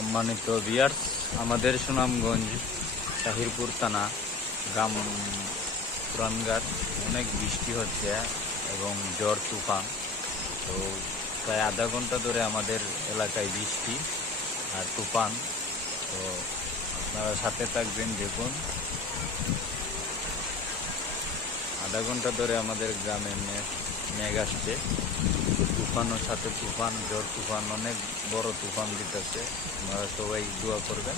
সম্মানিত ভিউয়ার্স, আমাদের সুনামগঞ্জ তাহিরপুর থানা গ্রাম পুরানঘাট অনেক বৃষ্টি হচ্ছে এবং ঝড় তুফান। তো প্রায় আধা ঘন্টা ধরে আমাদের এলাকায় বৃষ্টি আর তুফান। তো আপনারা সাথে থাকবেন, দেখুন আধা ঘন্টা ধরে আমাদের গ্রামে মেঘ আসছে। তুফানের সাথে তুফান, ঝড় তুফান, অনেক বড় তুফান দিতেছে। আপনারা সবাই দোয়া করবেন।